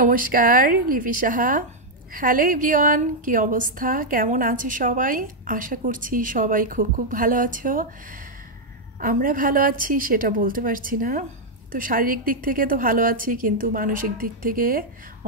নমস্কার, লিপি Saha. Hello everyone, কি অবস্থা, কেমন আছো সবাই? আশা করছি সবাই খুব খুব ভালো আছো। আমরা ভালো আছি সেটা বলতে পারছি না। তো শারীরিক দিক থেকে তো ভালো আছি, কিন্তু মানসিক দিক থেকে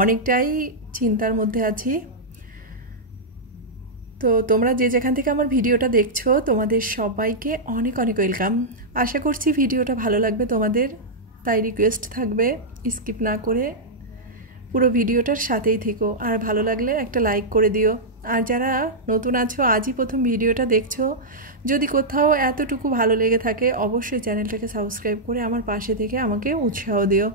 অনেকটাই চিন্তার মধ্যে আছি। তো তোমরা যে যেখান থেকে আমার ভিডিওটা দেখছো, তোমাদের সবাইকে অনেক অনেক ওয়েলকাম। আশা করছি ভিডিওটা ভালো লাগবে তোমাদের, তাই রিকোয়েস্ট থাকবে স্কিপ না করে পুরো ভিডিওটার সাথেই থেকো। আর ভালো লাগলে একটা লাইক করে দিও। আর যারা নতুন আছো, আজই প্রথম ভিডিওটা দেখছো, যদি কোথাও এতটুকু ভালো লেগে থাকে অবশ্যই চ্যানেলটাকে সাবস্ক্রাইব করে আমার পাশে থেকে আমাকে উৎসাহ দিও।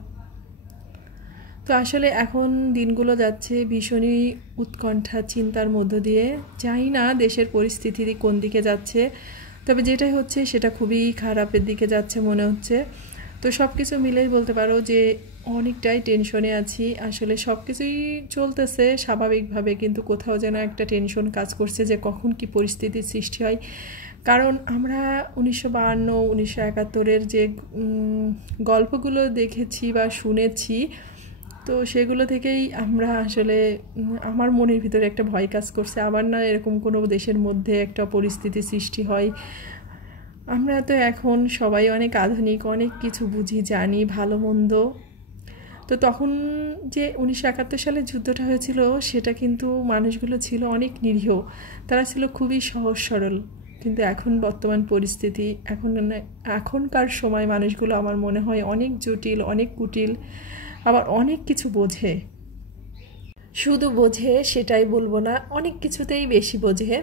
তো আসলে এখন দিনগুলো যাচ্ছে ভীষণই উৎকণ্ঠা চিন্তার মধ্য দিয়ে। জানি না দেশের পরিস্থিতি কোন দিকে যাচ্ছে, তবে যেটাই হচ্ছে সেটা খুবই খারাপের দিকে যাচ্ছে মনে হচ্ছে। তো সব কিছু মিলেই বলতে পারো যে অনেকটাই টেনশনে আছি। আসলে সব কিছুই চলতেছে স্বাভাবিকভাবে, কিন্তু কোথাও যেন একটা টেনশন কাজ করছে যে কখন কি পরিস্থিতির সৃষ্টি হয়। কারণ আমরা 1952, 1971-এর যে গল্পগুলো দেখেছি বা শুনেছি, তো সেগুলো থেকেই আমরা আসলে আমার মনের ভিতরে একটা ভয় কাজ করছে, আবার না এরকম কোনো দেশের মধ্যে একটা পরিস্থিতি সৃষ্টি হয়। আমরা তো এখন সবাই অনেক আধুনিক, অনেক কিছু বুঝি, জানি ভালো মন্দ। তো তখন যে 1971 সালে যুদ্ধটা হয়েছিল, সেটা কিন্তু মানুষগুলো ছিল অনেক নিরীহ, তারা ছিল খুবই সহজ সরল। কিন্তু এখন বর্তমান পরিস্থিতি, এখনকার সময় মানুষগুলো আমার মনে হয় অনেক জটিল, অনেক কুটিল, আবার অনেক কিছু বোঝে। শুধু বোঝে সেটাই বলবো না, অনেক কিছুতেই বেশি বোঝে।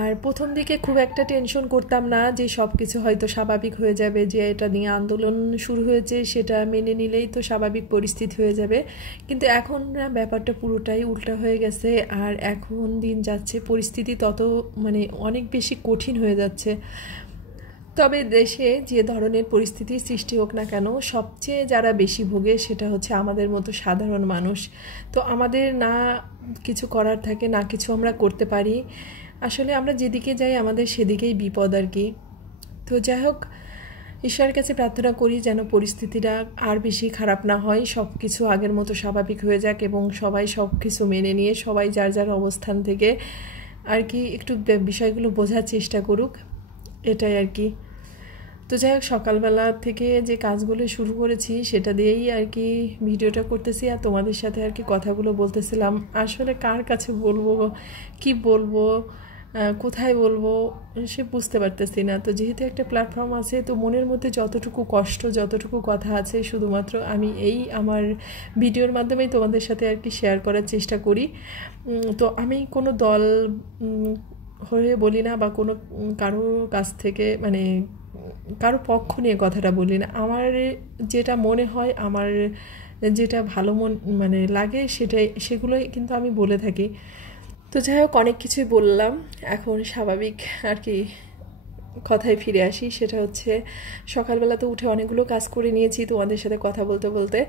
আর প্রথম দিকে খুব একটা টেনশন করতাম না যে সব কিছু হয়তো স্বাভাবিক হয়ে যাবে, যে এটা নিয়ে আন্দোলন শুরু হয়েছে সেটা মেনে নিলেই তো স্বাভাবিক পরিস্থিতি হয়ে যাবে। কিন্তু এখন না, ব্যাপারটা পুরোটাই উল্টা হয়ে গেছে। আর এখন দিন যাচ্ছে পরিস্থিতি তত অনেক বেশি কঠিন হয়ে যাচ্ছে। তবে দেশে যে ধরনের পরিস্থিতির সৃষ্টি হোক না কেন, সবচেয়ে যারা বেশি ভোগে সেটা হচ্ছে আমাদের মতো সাধারণ মানুষ। তো আমাদের না কিছু করার থাকে, না কিছু আমরা করতে পারি। আসলে আমরা যেদিকে যাই আমাদের সেদিকেই বিপদ আর কি। তো যাই হোক, ঈশ্বরের কাছে প্রার্থনা করি যেন পরিস্থিতিটা আর বেশি খারাপ না হয়, সব কিছু আগের মতো স্বাভাবিক হয়ে যাক এবং সবাই সব কিছু মেনে নিয়ে সবাই যার যার অবস্থান থেকে আর কি একটু বিষয়গুলো বোঝার চেষ্টা করুক, এটাই আর কি। তো যাই হোক, সকালবেলা থেকে যে কাজগুলো শুরু করেছি সেটা দিয়েই আর কি ভিডিওটা করতেছি, আর তোমাদের সাথে আর কি কথাগুলো বলতেছিলাম। আসলে কার কাছে বলবো, কি বলবো, কোথায় বলবো সে বুঝতে পারতেছি না। তো যেহেতু একটা প্ল্যাটফর্ম আছে, তো মনের মধ্যে যতটুকু কষ্ট, যতটুকু কথা আছে, শুধুমাত্র আমি এই আমার ভিডিওর মাধ্যমেই তোমাদের সাথে আর কি শেয়ার করার চেষ্টা করি। তো আমি কোনো দল হয়ে বলি না, বা কোনো কারো কাছ থেকে কারো পক্ষ নিয়ে কথাটা বলি না। আমার যেটা মনে হয়, আমার যেটা ভালো লাগে সেগুলোই কিন্তু আমি বলে থাকি। তো যাই হোক, অনেক কিছুই বললাম, এখন স্বাভাবিক আর কি কথায় ফিরে আসি। সেটা হচ্ছে সকালবেলা তো উঠে অনেকগুলো কাজ করে নিয়েছি তোমাদের সাথে কথা বলতে বলতে।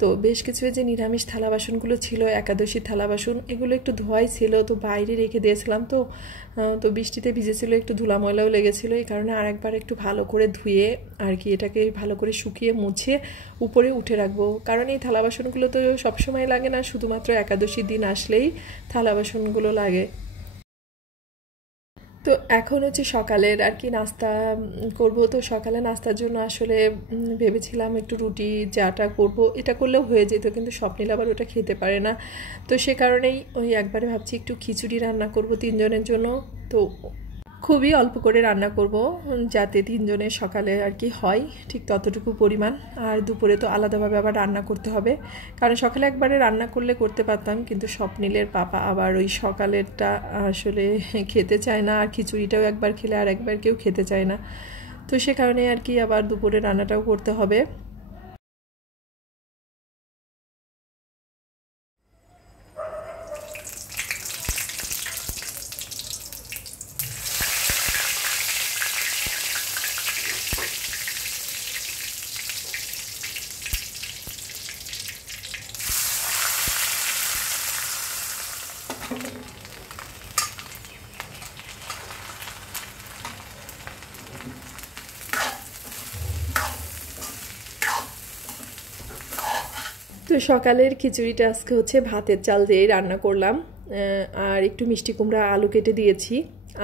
তো বেশ কিছু যে নিরামিষ থালা বাসনগুলো ছিল, একাদশীর থালা বাসন, এগুলো একটু ধোয়াই ছিল, তো বাইরে রেখে দিয়েছিলাম। তো বৃষ্টিতে ভিজেছিল, একটু ধুলা ময়লাও লেগেছিলো, এই কারণে আরেকবার একটু ভালো করে ধুয়ে আর কি এটাকে ভালো করে শুকিয়ে মুছে উপরে উঠে রাখবো। কারণ এই থালা বাসনগুলো তো সবসময় লাগে না, শুধুমাত্র একাদশীর দিন আসলেই থালা বাসনগুলো লাগে। তো এখন হচ্ছে সকালের আর কি নাস্তা করব। তো সকালে নাস্তার জন্য আসলে ভেবেছিলাম একটু রুটি চাটা করব, এটা করলেও হয়ে যেত, কিন্তু স্বপ্নিল আবার ওটা খেতে পারে না। তো সে কারণেই ওই একবারে ভাবছি একটু খিচুড়ি রান্না করব 3 জনের জন্য। তো খুবই অল্প করে রান্না করব, যাতে 3 জনের সকালে আর কি হয় ঠিক ততটুকু পরিমাণ। আর দুপুরে তো আলাদাভাবে আবার রান্না করতে হবে, কারণ সকালে একবারে রান্না করতে পারতাম, কিন্তু স্বপ্নিলের পাপা আবার ওই সকালেরটা আসলে খেতে চায় না, আর খিচুড়িটাও একবার খেলে আর একবার কেউ খেতে চায় না। তো সে কারণে আর কি আবার দুপুরে রান্নাটাও করতে হবে। তো সকালের খিচুড়িটা আজকে হচ্ছে ভাতের চাল দিয়ে রান্না করলাম, আর একটু মিষ্টি কুমড়া আলু কেটে দিয়েছি,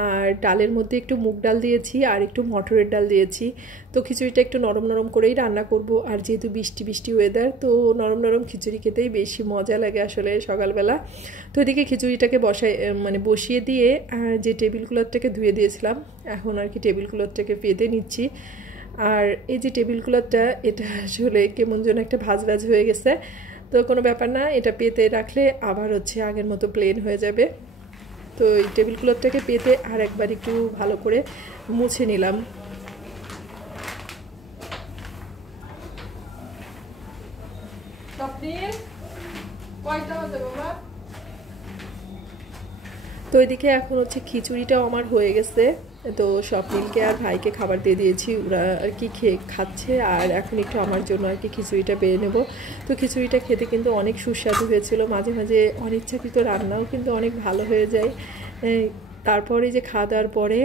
আর ডালের মধ্যে একটু মুগ ডাল দিয়েছি আর একটু মটরের ডাল দিয়েছি। তো খিচুড়িটা একটু নরম নরম করেই রান্না করব, আর যেহেতু বৃষ্টি বৃষ্টি ওয়েদার, তো নরম নরম খিচুড়ি খেতেই বেশি মজা লাগে আসলে সকালবেলা। তো এদিকে খিচুড়িটাকে বসিয়ে দিয়ে যে টেবিল ক্লথটাকে ধুয়ে দিয়েছিলাম, এখন আর কি টেবিল ক্লথটাকে পেতে নিচ্ছি। আর এই যে টেবিল ক্লথটা, এটা আসলে কেমন যেন একটা ভাজ ভাজ হয়ে গেছে, তো কোনো ব্যাপার না, এটা পেতে রাখলে আবার হচ্ছে আগের মতো প্লেন হয়ে যাবে। তো এই টেবিল ক্লথটাকে পেতে আর একবার একটু ভালো করে মুছে নিলাম। তো এদিকে এখন হচ্ছে খিচুড়িটাও আমার হয়ে গেছে। তো স্বপ্নিলকে আর ভাইকে খাবার দিয়ে দিয়েছি, ওরা আর কি খাচ্ছে, আর এখন একটু আমার জন্য আর কি খিচুড়িটা বেড়ে নেব। তো খিচুড়িটা খেতে কিন্তু অনেক সুস্বাদু হয়েছিল, মাঝে মাঝে অনিচ্ছাকৃত রান্নাও কিন্তু অনেক ভালো হয়ে যায়। তারপরে যে খাওয়া দাওয়ার পরে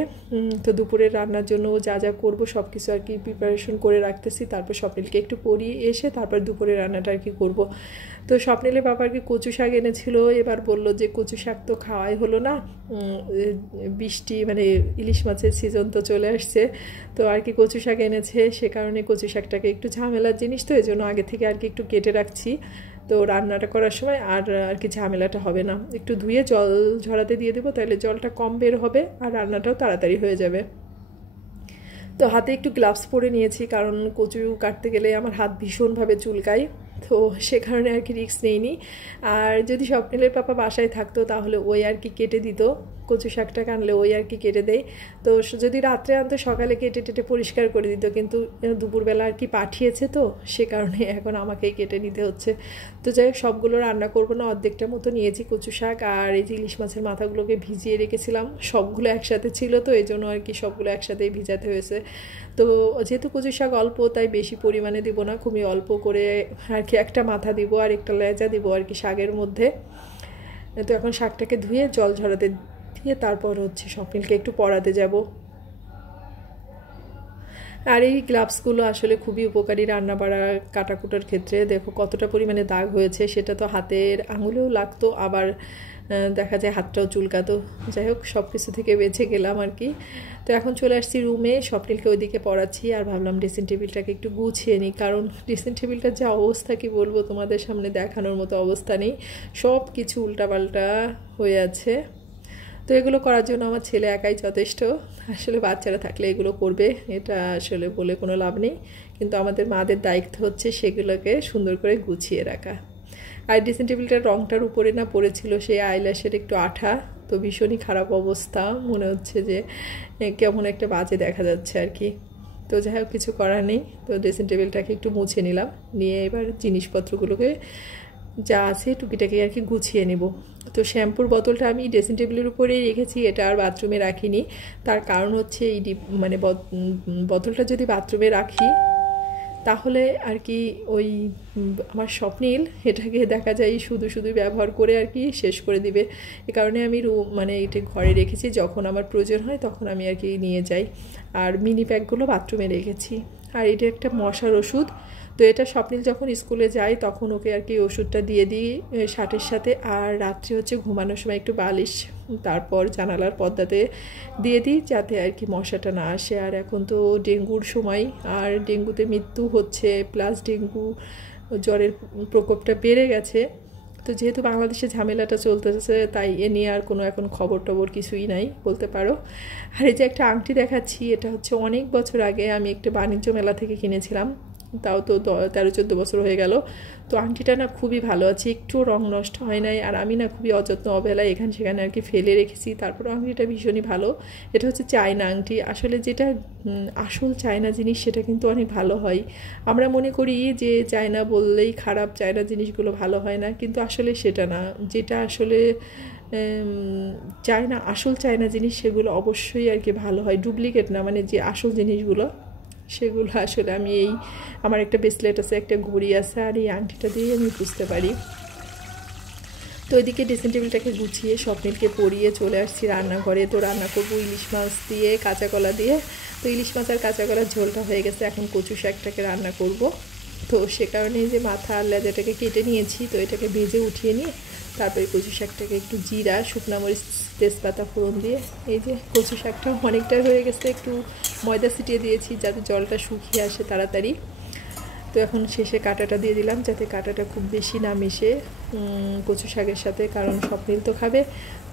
তো দুপুরের রান্নার জন্য যা যা করবো সব কিছু আর কি প্রিপারেশন করে রাখতেছি। তারপর স্বপ্নিলকে একটু পরিয়ে এসে তারপর দুপুরের রান্নাটা আর কি করবো। তো স্বপ্নিলের বাবা আর কি কচু শাক এনেছিল, এবার বললো যে কচু শাক তো খাওয়াই হলো না, বৃষ্টি মানে ইলিশ মাছের সিজন তো চলে আসছে, তো আর কি কচু শাক এনেছে, সে কারণে কচু শাকটাকে একটু ঝামেলার জিনিস, তো এই জন্য আগে থেকে আর কি একটু কেটে রাখছি। তো রান্নাটা করার সময় আর কি ঝামেলাটা হবে না, একটু ধুয়ে জল ঝরাতে দিয়ে দেবো, তাহলে জলটা কম বের হবে আর রান্নাটাও তাড়াতাড়ি হয়ে যাবে। তো হাতে একটু গ্লাভস পরে নিয়েছি, কারণ কচু কাটতে গেলে আমার হাত ভীষণভাবে চুলকায়, তো সে কারণে আর কি রিস্ক নেইনি। আর যদি স্বপ্নিলের পাপা বাসায় থাকতো তাহলে ওই আর কি কেটে দিত, কচু শাকটা কাটলে ওই আর কি কেটে দেয়। তো যদি রাত্রে আনতো সকালে কেটে টেটে পরিষ্কার করে দিত, কিন্তু দুপুরবেলা আর কি পাঠিয়েছে, তো সে কারণে এখন আমাকেই কেটে নিতে হচ্ছে। তো যাই হোক, সবগুলো রান্না করবো না, অর্ধেকটা মতো নিয়েছি কচু শাক, আর এই যে ইলিশ মাছের মাথাগুলোকে ভিজিয়ে রেখেছিলাম, সবগুলো একসাথে ছিল, তো এই জন্য আর কি সবগুলো একসাথেই ভিজাতে হয়েছে। তো যেহেতু কচু শাক অল্প, তাই বেশি পরিমাণে দিব না, খুবই অল্প করে আর কি একটা মাথা দিব আর একটা লেজা দিব আর কি শাকের মধ্যে। তো এখন শাকটাকে ধুয়ে জল ঝরাতে দিয়ে তারপর হচ্ছে স্বপ্নিলকে একটু পড়াতে যাব। আর এই গ্লাভসগুলো আসলে খুবই উপকারী রান্না বাড়া কাটাকুটার ক্ষেত্রে। দেখো কতটা পরিমাণে দাগ হয়েছে, সেটা তো হাতের আঙুলেও লাগতো, আবার দেখা যায় হাতটাও চুলকাতো। যাই হোক, সব কিছু থেকে বেঁচে গেলাম আর কি। তো এখন চলে আসছি রুমে, স্বপ্নিলকে ওইদিকে পড়াচ্ছি, আর ভাবলাম ড্রেসিং টেবিলটাকে একটু গুছিয়ে নিই, কারণ ড্রেসিং টেবিলটার যে অবস্থা কি বলবো, তোমাদের সামনে দেখানোর মতো অবস্থা নেই, সব কিছু উল্টাপাল্টা হয়ে আছে। তো এগুলো করার জন্য আমার ছেলে একাই যথেষ্ট, আসলে বাচ্চারা থাকলে এগুলো করবে, এটা আসলে বলে কোনো লাভ নেই, কিন্তু আমাদের মাদের দায়িত্ব হচ্ছে সেগুলোকে সুন্দর করে গুছিয়ে রাখা। আর ড্রেসিং টেবিলটার রঙটার উপরে না পড়েছিল সেই আইল্যাশের একটু আঠা, তো ভীষণই খারাপ অবস্থা, মনে হচ্ছে যে কেমন একটা বাজে দেখা যাচ্ছে আর কি। তো যাই হোক, কিছু করার নেই। তো ড্রেসিং টেবিলটাকে একটু মুছে নিলাম, নিয়ে এবার জিনিসপত্রগুলোকে যা আছে টুকিটাকি আর কি গুছিয়ে নেব। তো শ্যাম্পুর বোতলটা আমি ড্রেসিং টেবিলের উপরেই রেখেছি, এটা আর বাথরুমে রাখিনি, তার কারণ হচ্ছে এই মানে বোতলটা যদি বাথরুমে রাখি তাহলে আর কি ওই আমার স্বপ্নিল এটাকে দেখা যায় শুধু শুধু ব্যবহার করে আর কি শেষ করে দিবে, এ কারণে আমি মানে এটা ঘরে রেখেছি, যখন আমার প্রয়োজন হয় তখন আমি আর কি নিয়ে যাই। আর মিনি প্যাকগুলো বাথরুমে রেখেছি। আর এটা একটা মশার ওষুধ, তো এটা স্বপ্নিল যখন স্কুলে যায় তখন ওকে আর কি ওষুধটা দিয়ে দিই শার্টের সাথে, আর রাত্রে হচ্ছে ঘুমানোর সময় একটু বালিশ তারপর জানালার পর্দাতে দিয়ে দিই, যাতে আর কি মশাটা না আসে। আর এখন তো ডেঙ্গুর সময়, আর ডেঙ্গুতে মৃত্যু হচ্ছে, প্লাস ডেঙ্গু জ্বরের প্রকোপটা বেড়ে গেছে। তো যেহেতু বাংলাদেশে ঝামেলাটা চলতেছে, তাই এ নিয়ে আর কোনো এখন খবর টবর কিছুই নাই বলতে পারো। আর এই যে একটা আংটি দেখাচ্ছি, এটা হচ্ছে অনেক বছর আগে আমি একটা বাণিজ্য মেলা থেকে কিনেছিলাম, তাও তো 13-14 বছর হয়ে গেল। তো আংটিটা না খুবই ভালো আছে, একটু রং নষ্ট হয় নাই, আর আমি না খুবই অযত্ন অবহেলায় এখানে সেখানে আর কি ফেলে রেখেছি, তারপর আংটিটা ভীষণই ভালো। এটা হচ্ছে চায়না আংটি, আসলে যেটা আসল চায়না জিনিস সেটা কিন্তু অনেক ভালো হয়। আমরা মনে করি যে চায়না বললেই খারাপ, চায়না জিনিসগুলো ভালো হয় না, কিন্তু আসলে সেটা না। যেটা আসলে চায়না, আসল চায়না জিনিস সেগুলো অবশ্যই আর কি ভালো হয়, ডুপ্লিকেট না, মানে যে আসল জিনিসগুলো সেগুলো আসলে আমি আমার একটা ব্রেসলেট আছে, একটা ঘড়ি আছে, আর এই আংটিটা দিয়েই আমি বুঝতে পারি। তো ওইদিকে ড্রেসিং টেবিলটাকে গুছিয়ে স্বপ্নিলকে পরিয়ে চলে আসছি রান্নাঘরে। তো রান্না করবো ইলিশ মাছ দিয়ে কাঁচা কলা দিয়ে। তো ইলিশ মাছ আর কাঁচা কলার ঝোলটা হয়ে গেছে, এখন কচু শাকটাকে রান্না করব। তো সে কারণে যে মাথা আর লেজাটাকে কেটে নিয়েছি। তো এটাকে ভেজে উঠিয়ে নিয়ে তারপরে কচু শাকটাকে একটু জিরা, শুকনো মরিচ, তেজপাতা ফোড়ন দিয়ে, এই যে কচু শাকটা অনেকটা হয়ে গেছে, একটু ময়দা ছিটিয়ে দিয়েছি যাতে জলটা শুকিয়ে আসে তাড়াতাড়ি। তো এখন শেষে কাঁটাটা দিয়ে দিলাম, যাতে কাঁটাটা খুব বেশি না মিশে কচু শাকের সাথে, কারণ স্বপ্নিল তো খাবে।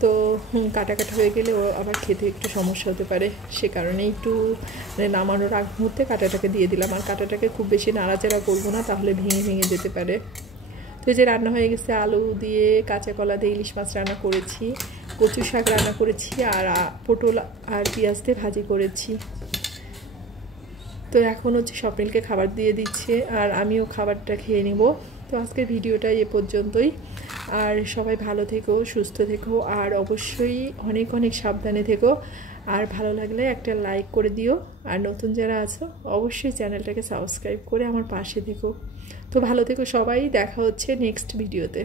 তো কাটা হয়ে গেলে ও আবার খেতে একটু সমস্যা হতে পারে, সে কারণে একটু মানে নামানোর আগ মুহূর্তে কাঁটাটাকে দিয়ে দিলাম। আর কাঁটাটাকে খুব বেশি নাড়াচাড়া করবো না, তাহলে ভেঙে ভেঙে যেতে পারে। তো এই যে রান্না হয়ে গেছে, আলু দিয়ে কাঁচা কলা দিয়ে ইলিশ মাছ রান্না করেছি, কচু শাক রান্না করেছি, আর পটল আর পেঁয়াজ দিয়ে ভাজি করেছি। তো এখন হচ্ছে স্বপ্নিলকে খাবার দিয়ে দিচ্ছে আর আমিও খাবারটা খেয়ে নেব। তো আজকের ভিডিওটা এ পর্যন্তই। আর সবাই ভালো থেকো, সুস্থ থেকো, আর অবশ্যই অনেক অনেক সাবধানে থেকো। আর ভালো লাগলে একটা লাইক করে দিও, আর নতুন যারা আছো অবশ্যই চ্যানেলটাকে সাবস্ক্রাইব করে আমার পাশে থেকো। তো ভালো থেকো সবাই, দেখা হচ্ছে নেক্সট ভিডিওতে।